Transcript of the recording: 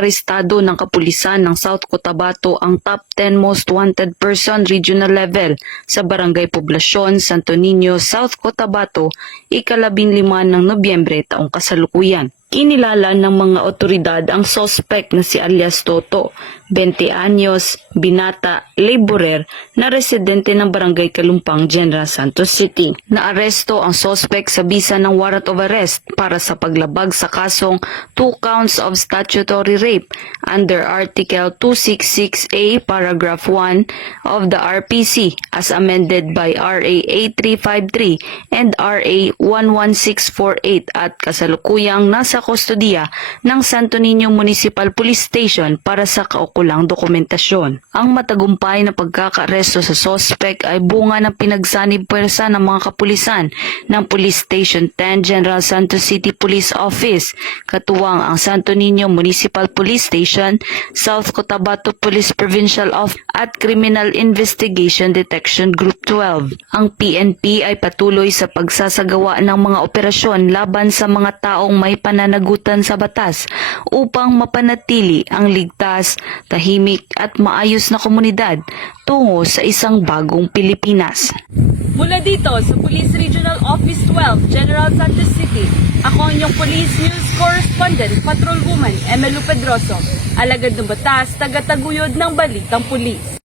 Arestado ng kapulisan ng South Cotabato ang top 10 most wanted person regional level sa Barangay Poblasyon, Santo Niño, South Cotabato, ika-15 ng Nobyembre taong kasalukuyan. Kinilala ng mga otoridad ang suspect na si alias Toto, 20 anyos, binata, laborer na residente ng Barangay Kalumpang, General Santos City. Naaresto ang suspect sa bisa ng warrant of arrest para sa paglabag sa kasong 2 counts of statutory rape under Article 266A Paragraph 1 of the RPC as amended by RA 8353 and RA 11648 at kasalukuyang nasa kustodiya ng Santo Niño Municipal Police Station para sa kaukulang dokumentasyon. Ang matagumpay na pagkakaaresto sa suspect ay bunga ng pinagsanib puwersa ng mga kapulisan ng Police Station 10 General Santos City Police Office, katuwang ang Santo Niño Municipal Police Station, South Cotabato Police Provincial Office at Criminal Investigation Detection Group 12. Ang PNP ay patuloy sa pagsasagawa ng mga operasyon laban sa mga taong may pananagutan sa batas upang mapanatili ang ligtas, tahimik at maayos na komunidad tungo sa isang bagong Pilipinas. Mula dito sa Police Regional Office 12, General Santos City, ako ang inyong Police News Correspondent, Patrolwoman Emelu Pedroso, alagad ng batas, tagataguyod ng balitang pulis.